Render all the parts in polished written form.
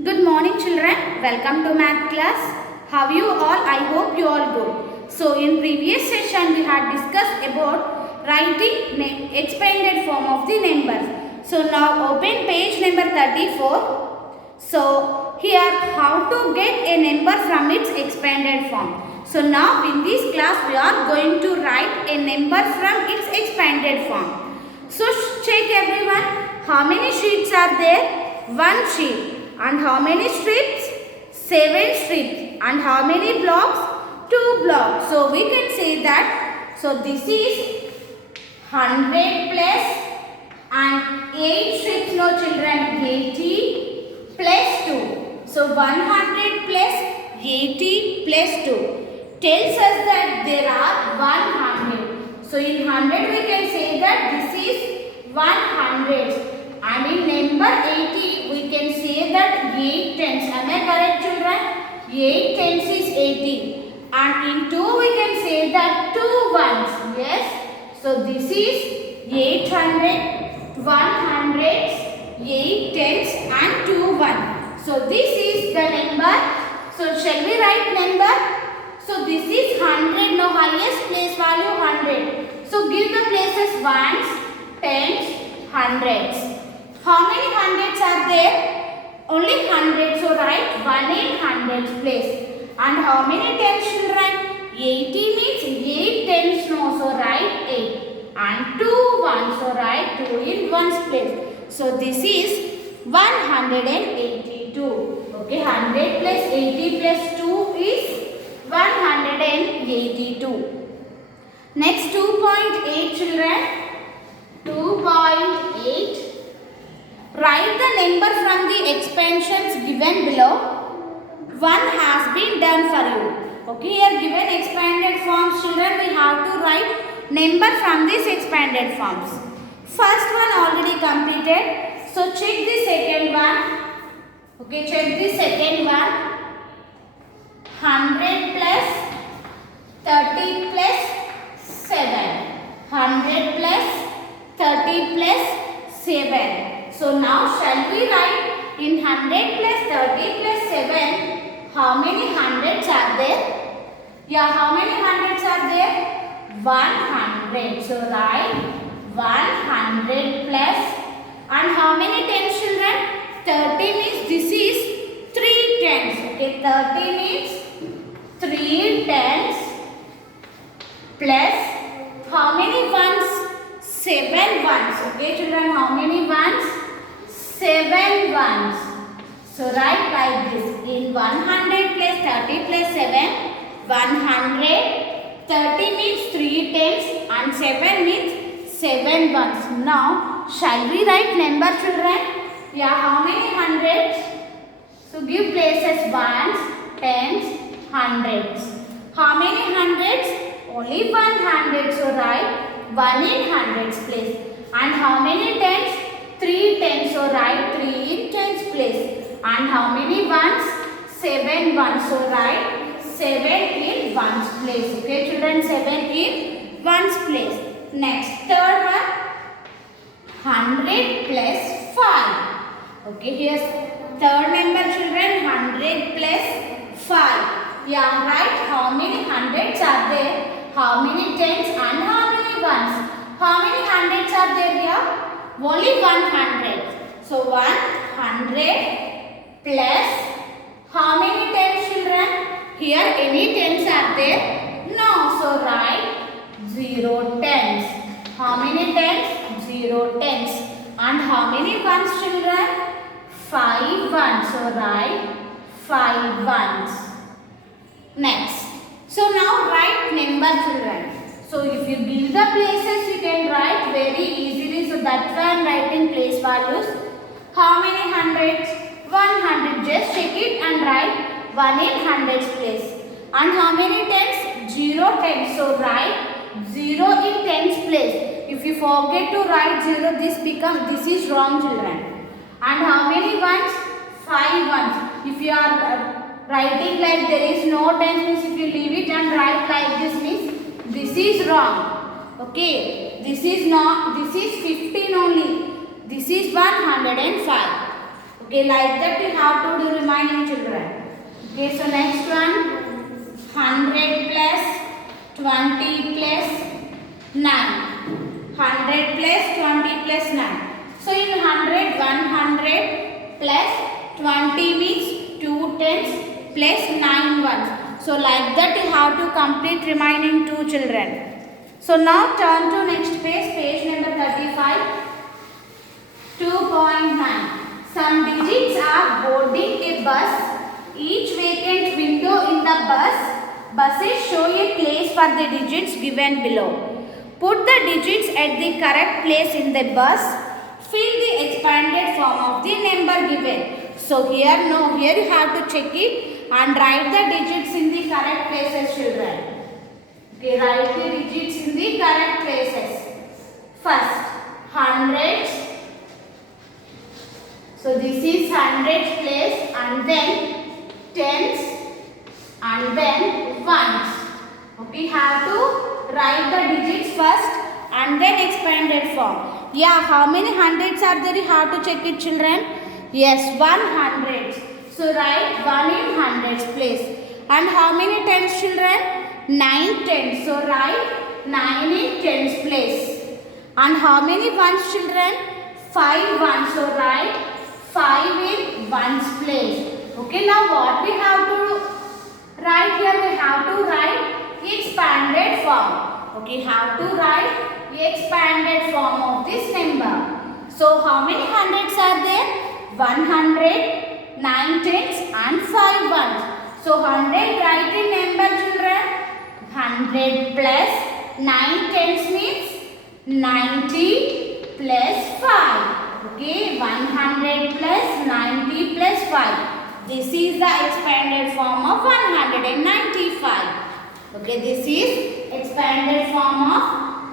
Good morning children, welcome to math class. How you all? I hope you all good. So in previous session we had discussed about writing expanded form of the numbers. So now open page number 34. So here how to get a number from its expanded form. So now in this class we are going to write a number from its expanded form. So check everyone, how many sheets are there? One sheet. And how many strips? 7 strips. And how many blocks? 2 blocks. So we can say that. So this is 100 plus and 8 strips. No children. 80 plus 2. So 100 plus 80 plus 2 tells us that there are 100. So in 100 we can say that this is 100. And in number 80 we can say that 8 tens. Am I correct children? 8 tens is 80. And in 2 we can say that 2 ones. Yes. So this is 800, 100, 8 tens and 2 ones. So this is the number. So shall we write number? So this is 100. Now highest place value 100. So give the places ones, tens, hundreds. How many hundreds are there? Only 100. So write 1 in hundreds place. And how many tens children? 80 means 8 tens. No. So write 8. And 2 ones. So write 2 in ones place. So this is 182. Okay. 100 plus 80 plus 2 is 182. Next 2.8 children. 2.8. Write the number from the expansions given below. One has been done for you. Okay, here given expanded forms children, we have to write number from these expanded forms. First one already completed. So check the second one. Okay, check the second one. 100 plus 30 plus 7. 100 plus 30 plus 7. So now shall we write in 100 plus 30 plus 7, how many hundreds are there? Yeah, how many hundreds are there? 100. So write 100 plus, and how many tens children? 30 means this is 3 tens. Okay, 30 means 3 tens plus how many ones? 7 ones. Okay children, how many ones? 7 ones. So write like this. In 100 plus 30 plus 7, 100. 30 means 3 tens and 7 means 7 ones. Now shall we write number children? Yeah, how many hundreds? So give places ones, tens, hundreds. How many hundreds? Only 100. So write 1 in hundreds place. And how many tens? 3 tens. So write 3 in tens place. And how many ones? 7 ones. So write 7 in ones place. Okay children, 7 in ones place. Next, third one. 100 plus 5. Okay, here's third number children. 100 plus 5. Yeah, right. How many hundreds are there? How many tens and how many ones? How many hundreds are there here? Only 100. So 100 plus how many tens children? Here any tens are there? No. So write 0 tens. How many tens? 0 tens. And how many ones children? 5 ones. So write 5 ones. Next. So now write number children. So if you give the places you can write very easily. So that's why I am writing place values. How many hundreds? 100. Just check it and write 1 in hundreds place. And how many tens? 0 tens. So write 0 in tens place. If you forget to write 0, this is wrong children. And how many ones? 5 ones. If you are writing like there is no tens means if you leave it and write like this means this is wrong. Okay. This is not. This is 15 only. This is 105. Okay, like that we have to do remaining children. Okay, so next one, 100 plus 20 plus 9. 100 plus 20 plus 9. So in 100, 100 plus 20 means 2 tens plus 9 ones. So like that you have to complete remaining 2 children. So now turn to next page, page number 35. 2.9. Some digits are boarding a bus. Each vacant window in the buses show a place for the digits given below. Put the digits at the correct place in the bus. Fill the expanded form of the number given. So here you have to check it and write the digits in the correct places, children. Okay, write the digits in the correct places. First, hundreds. So this is hundreds place, and then tens, and then ones. Okay, have to write the digits first and then expanded form. Yeah, how many hundreds are there? You have to check it, children. Yes, 100. So write 1 in hundreds place. And how many tens, children? 9 tens. So write 9 in tens place. And how many ones, children? 5 ones. So write 5 in ones place. Okay, now what we have to write here? We have to write expanded form. Okay, have to write expanded form of this number. So how many hundreds are there? 100, 9 tens and 5 ones. So 100 write in number, children. 100 plus 9 tens means 90 plus 5. Okay, 100 plus 90 plus 5. This is the expanded form of 195. Okay, this is expanded form of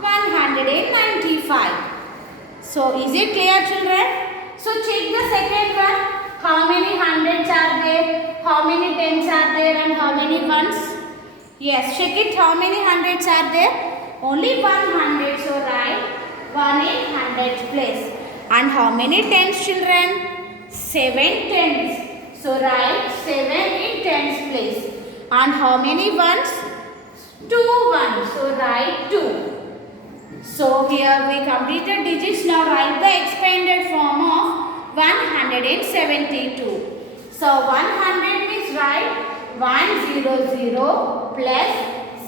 195. So is it clear, children? So check the second one. How many hundreds are there? How many tens are there? And how many ones? Yes, check it. How many hundreds are there? Only 100. So write 1 in hundreds place. And how many tens, children? 7 tens. So write 7 in tens place. And how many ones? 2 ones. So write 2. So here we completed digits. Now write the expanded form of 172. So 100 means write 100 plus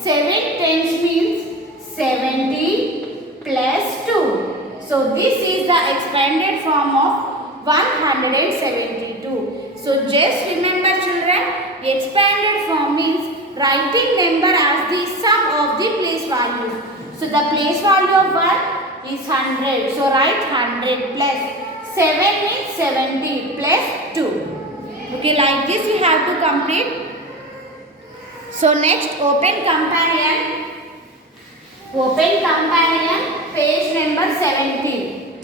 7 tens means 70 plus 2. So this is the expanded form of 172. So just remember, children, expanded form means writing number as the sum of the place values. So the place value of 1 is 100. So write 100 plus 7 means 70 plus 2. Okay, like this we have to complete. So next, open companion. Open companion, page number 17.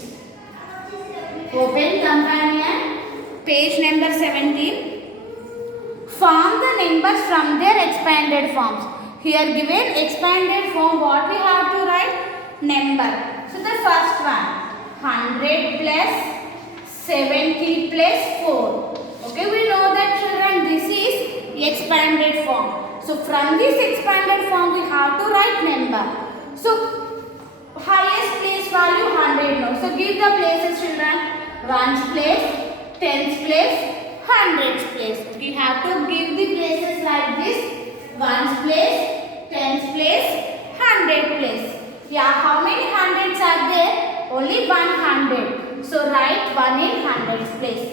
Open companion, page number 17. Form the numbers from their expanded forms. Here given expanded form, what we have to write? Number. So the first one, 100 plus 70 plus 4. Okay, we know that, children, this is expanded form. So from this expanded form, we have to write number. So highest place value 100 now. So give the places, children. Ones place, tens place, hundreds place. We have to give the places like this. Ones place, tens place, hundred place. Yeah, how many hundreds are there? Only 100. So write 1 in hundreds place.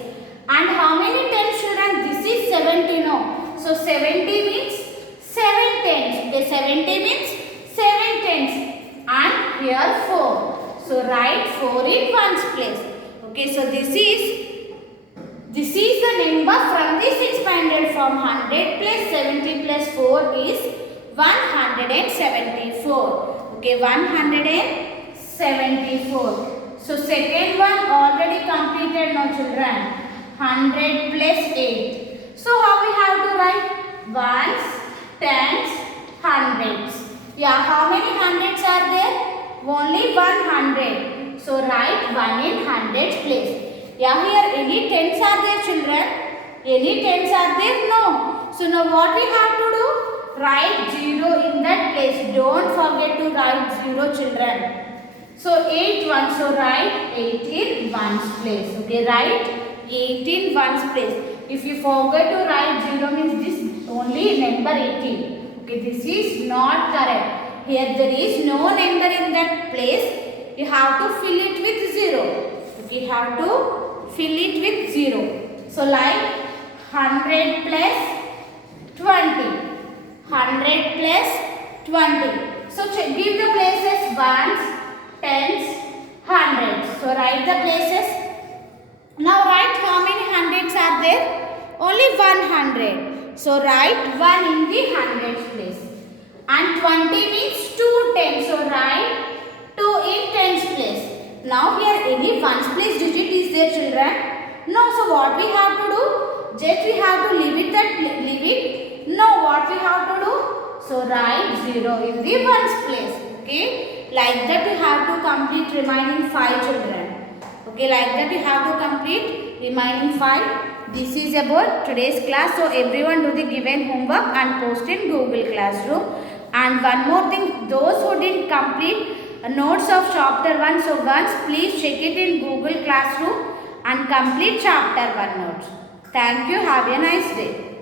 And how many tens, children? This is 70 now. So 70 means 7 tens. The 70 means 7 tens. And here 4. So write 4 in ones place. Okay, so this is the number from this expanded form. 100 plus 70 plus 4 is 174. Okay, 174. So second one already completed now, children. 100 plus 8. So how we have to write? Ones, tens, hundreds. Yeah, how many hundreds are there? Only 100. So write 1 in hundreds place. Yeah, here any tens are there, children? Any tens are there? No. So now what we have to do? Write 0 in that place. Don't forget to write 0, children. So 8 ones. So write 8 in ones place. Okay, write 8 in ones place. If you forget to write 0 means this only number 18. Okay, this is not correct. Here there is no number in that place. You have to fill it with 0. Okay, you have to fill it with 0. So like 100 plus 20. 100 plus 20. So give the places ones, tens, hundreds. So write the places. Now write how many hundreds are there? Only 100. So write 1 in the hundreds place. And 20 means 2 tens. So write 2 in tens place. Now here any ones place digit is there, children? No. So what we have to do? Just we have to leave it. No. What we have to do? So write 0 in the ones place. Okay. Like that we have to complete remaining 5, children. Okay. Like that we have to complete remaining 5. This is about today's class. So everyone do the given homework and post in Google Classroom. And one more thing, those who didn't complete notes of chapter 1, so once please check it in Google Classroom and complete chapter 1 notes. Thank you. Have a nice day.